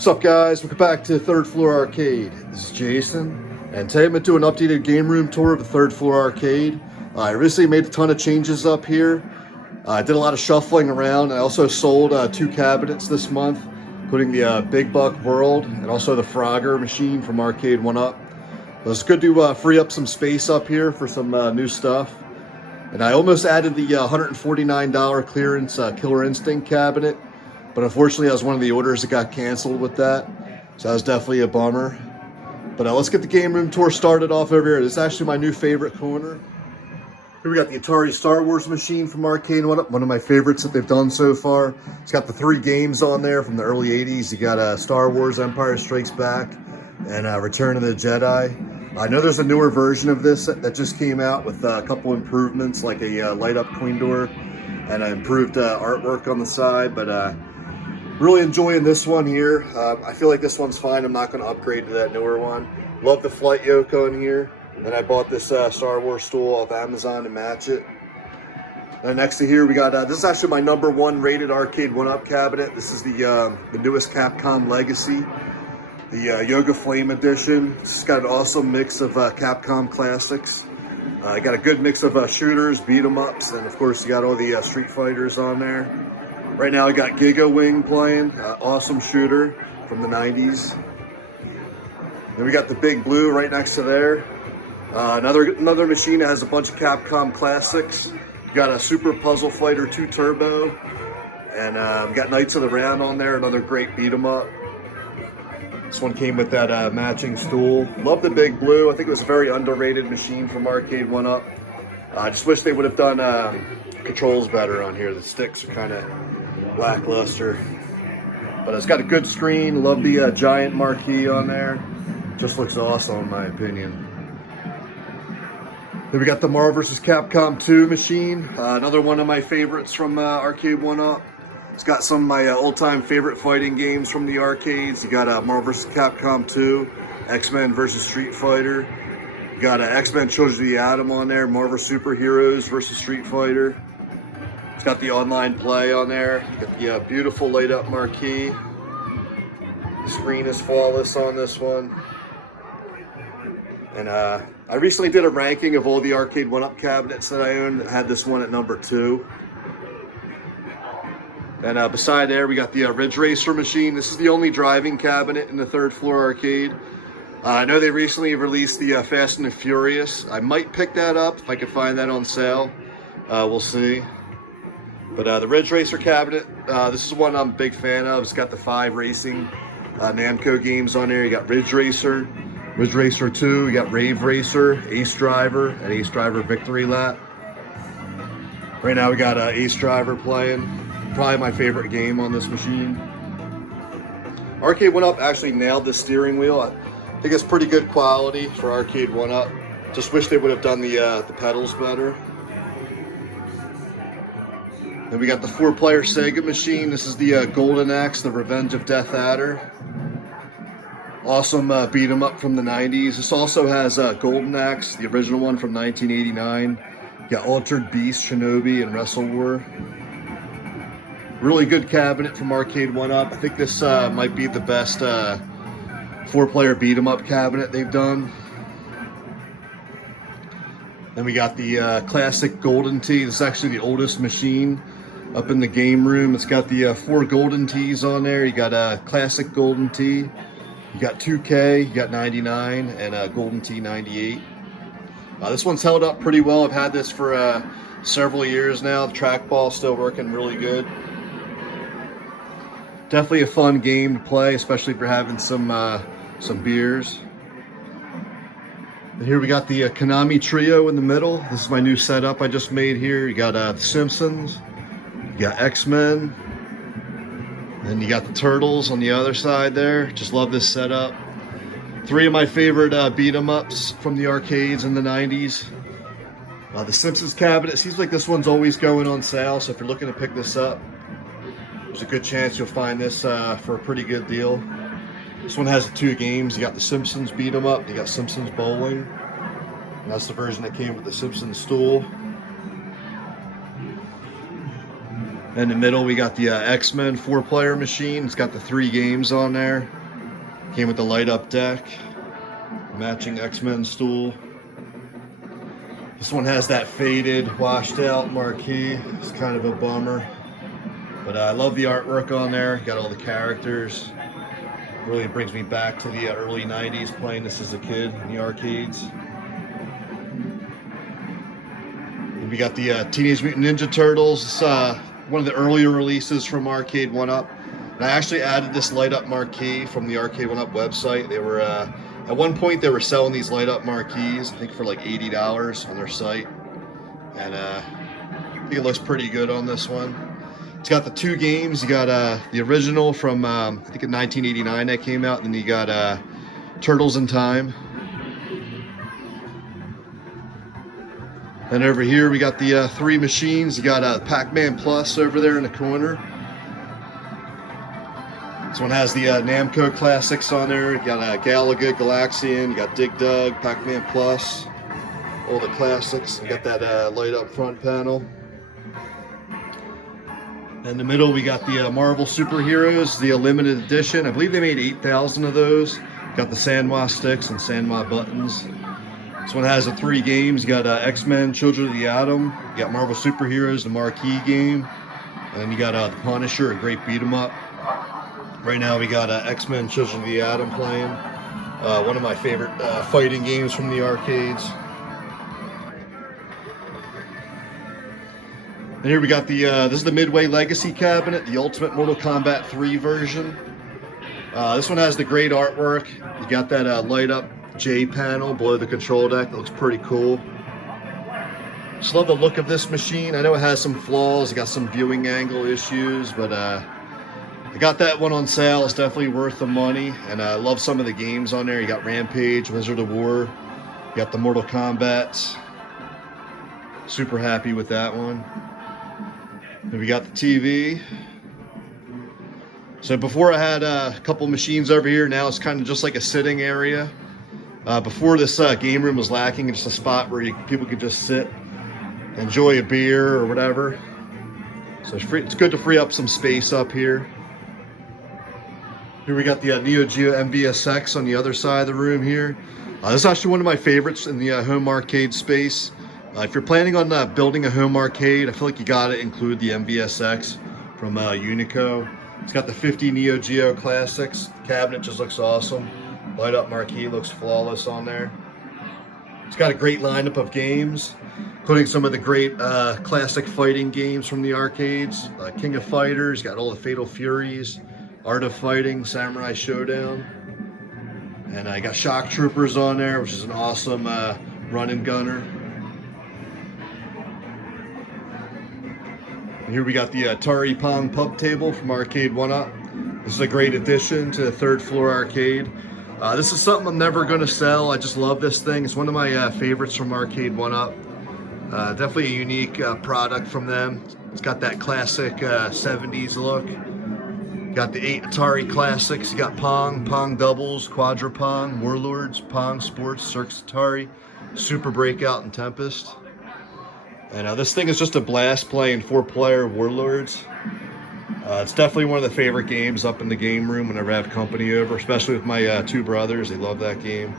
What's up, guys? Welcome back to Third Floor Arcade. This is Jason, and today I'm going to do an updated game room tour of the Third Floor Arcade. I recently made a ton of changes up here. I did a lot of shuffling around. I also sold 2 cabinets this month, including the Big Buck World and also the Frogger machine from ARCADE1UP. It's good to free up some space up here for some new stuff. And I almost added the $149 clearance Killer Instinct cabinet, but unfortunately that was one of the orders that got canceled with that, so that was definitely a bummer. But let's get the game room tour started off over here. This is actually my new favorite corner. Here we got the Atari Star Wars machine from ARCADE1UP, one of my favorites that they've done so far. It's got the 3 games on there from the early 80s. You got Star Wars Empire Strikes Back and Return of the Jedi. I know there's a newer version of this that just came out with a couple improvements, like a light-up queen door and improved artwork on the side, but really enjoying this one here. I feel like this one's fine. I'm not going to upgrade to that newer one. Love the flight yoke on here. And I bought this Star Wars stool off Amazon to match it. And next to here we got, this is actually my #1 rated ARCADE1UP cabinet. This is the newest Capcom Legacy, the Yoga Flame edition. It's got an awesome mix of Capcom classics. I got a good mix of shooters, beat 'em ups, and of course you got all the Street Fighters on there. Right now I got Giga Wing playing, awesome shooter from the 90s. Then we got the Big Blue right next to there. Another machine that has a bunch of Capcom classics. You got a Super Puzzle Fighter 2 Turbo, and got Knights of the Round on there, another great beat 'em up. This one came with that matching stool. Love the Big Blue. I think it was a very underrated machine from ARCADE1UP. I just wish they would have done controls better on here. The sticks are kind of lackluster, but it's got a good screen. Love the giant marquee on there. Just looks awesome in my opinion. Then we got the Marvel vs. Capcom 2 machine, another one of my favorites from ARCADE1UP. It's got some of my old-time favorite fighting games from the arcades. You got Marvel vs. Capcom 2, X-Men vs. Street Fighter. You got X-Men Children of the Atom on there, Marvel Superheroes vs. Street Fighter. It's got the online play on there. Got the beautiful light-up marquee. The screen is flawless on this one. And I recently did a ranking of all the ARCADE1UP cabinets that I own. I had this one at #2. And beside there, we got the Ridge Racer machine. This is the only driving cabinet in the Third Floor Arcade. I know they recently released the Fast and the Furious. I might pick that up if I can find that on sale. We'll see. But the Ridge Racer cabinet, this is one I'm a big fan of. It's got the 5 racing Namco games on there. You got Ridge Racer 2, you got Rave Racer, Ace Driver, and Ace Driver Victory Lap. Right now we got Ace Driver playing. Probably my favorite game on this machine. ARCADE1UP actually nailed the steering wheel. I think it's pretty good quality for ARCADE1UP. Just wish they would have done the pedals better. Then we got the 4-player Sega machine. This is the Golden Axe, the Revenge of Death Adder. Awesome beat 'em up from the 90s. This also has Golden Axe, the original one from 1989. You got Altered Beast, Shinobi, and Wrestle War. Really good cabinet from ARCADE1UP. I think this might be the best 4-player beat 'em up cabinet they've done. Then we got the classic Golden Tee. This is actually the oldest machine up in the game room. It's got the 4 Golden Tees on there. You got a classic Golden Tee. You got 2K, you got 99, and Golden Tee 98. This one's held up pretty well. I've had this for several years now. The trackball's still working really good. Definitely a fun game to play, especially if you're having some beers. And here we got the Konami Trio in the middle. This is my new setup I just made here. You got The Simpsons, you got X-Men, and you got the Turtles on the other side there. Just love this setup. 3 of my favorite beat 'em ups from the arcades in the 90s. The Simpsons cabinet, it seems like this one's always going on sale, so if you're looking to pick this up, there's a good chance you'll find this for a pretty good deal. This one has the 2 games. You got the Simpsons beat 'em up, you got Simpsons Bowling. And that's the version that came with the Simpsons stool. In the middle, we got the X-Men 4-player machine. It's got the 3 games on there. Came with the light-up deck, matching X-Men stool. This one has that faded, washed-out marquee. It's kind of a bummer, but I love the artwork on there. Got all the characters. Really brings me back to the early 90s playing this as a kid in the arcades. And we got the Teenage Mutant Ninja Turtles. It's one of the earlier releases from ARCADE1UP. And I actually added this light-up marquee from the ARCADE1UP website. They were, at one point they were selling these light-up marquees, I think for like $80 on their site. And I think it looks pretty good on this one. It's got the 2 games. You got the original from, I think in 1989 that came out, and then you got Turtles in Time. And over here we got the 3 machines. You got Pac-Man Plus over there in the corner. This one has the Namco classics on there. You got Galaga, Galaxian, you got Dig Dug, Pac-Man Plus, all the classics. You got that light up front panel. In the middle, we got the Marvel Superheroes, the limited edition. I believe they made 8,000 of those. Got the Sanwa sticks and Sanwa buttons. This one has the 3 games. You got X-Men, Children of the Atom. You got Marvel Superheroes, the marquee game. And then you got the Punisher, a great beat 'em up. Right now, we got X-Men, Children of the Atom playing. One of my favorite fighting games from the arcades. And here we got the, this is the Midway Legacy cabinet, the Ultimate Mortal Kombat 3 version. This one has the great artwork. You got that light up J panel below the control deck. That looks pretty cool. Just love the look of this machine. I know it has some flaws. It got some viewing angle issues, but I got that one on sale. It's definitely worth the money. And I love some of the games on there. You got Rampage, Wizard of War. You got the Mortal Kombat. Super happy with that one. Then we got the TV. So before I had a couple machines over here, now it's kind of just like a sitting area. Before this game room was lacking, it's a spot where people could just sit, enjoy a beer or whatever. So it's good to free up some space up here. Here we got the Neo Geo MVSX on the other side of the room here. This is actually one of my favorites in the home arcade space. If you're planning on building a home arcade, I feel like you gotta include the MVSX from Unico. It's got the 50 Neo Geo classics. The cabinet just looks awesome. Light up marquee looks flawless on there. It's got a great lineup of games, including some of the great classic fighting games from the arcades. King of Fighters, got all the Fatal Furies, Art of Fighting, Samurai Showdown. And I got Shock Troopers on there, which is an awesome run and gunner. And here we got the Atari Pong Pub Table from ARCADE1UP. This is a great addition to the 3rd floor arcade. This is something I'm never going to sell. I just love this thing. It's one of my favorites from ARCADE1UP. Definitely a unique product from them. It's got that classic 70s look. Got the 8 Atari classics. You got Pong, Pong Doubles, Quadra Pong, Warlords, Pong Sports, Circus Atari, Super Breakout, and Tempest. And this thing is just a blast playing 4-player Warlords. It's definitely one of the favorite games up in the game room whenever I have company over, especially with my 2 brothers. They love that game.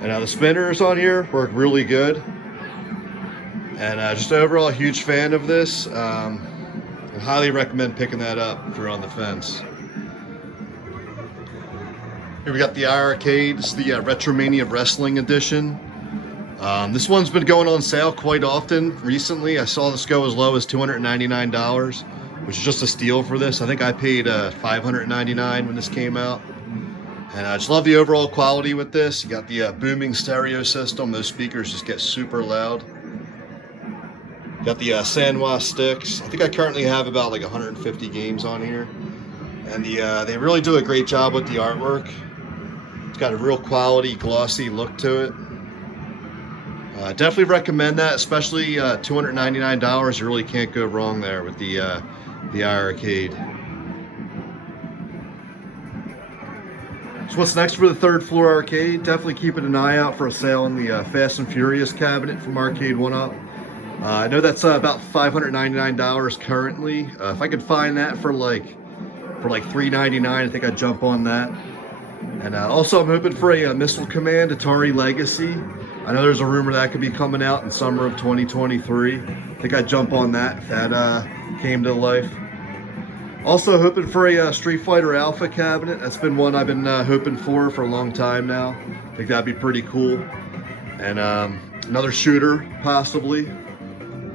And the spinners on here work really good. And just overall a huge fan of this. I highly recommend picking that up if you're on the fence. Here we got the iiRcade. It's the Retromania Wrestling Edition. This one's been going on sale quite often recently. I saw this go as low as $299, which is just a steal for this. I think I paid $599 when this came out. And I just love the overall quality with this. You got the booming stereo system. Those speakers just get super loud. Got the Sanwa sticks. I think I currently have about like 150 games on here. And they really do a great job with the artwork. It's got a real quality, glossy look to it. Definitely recommend that, especially $299. You really can't go wrong there with the iiRcade. So what's next for the 3rd floor arcade? Definitely keeping an eye out for a sale in the Fast and Furious cabinet from ARCADE1UP. I know that's about $599 currently. If I could find that for like $399, I think I'd jump on that. And also, I'm hoping for a Missile Command Atari Legacy. I know there's a rumor that could be coming out in summer of 2023. I think I'd jump on that if that came to life. Also hoping for a Street Fighter Alpha cabinet. That's been one I've been hoping for a long time now. I think that'd be pretty cool. And another shooter, possibly.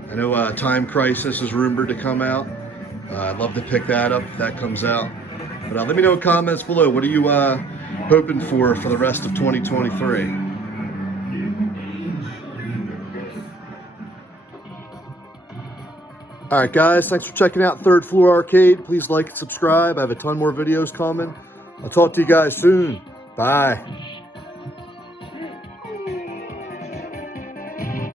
I know Time Crisis is rumored to come out. I'd love to pick that up if that comes out. But let me know in comments below. What are you hoping for the rest of 2023? All right, guys, thanks for checking out Third Floor Arcade. Please like and subscribe. I have a ton more videos coming. I'll talk to you guys soon. Bye.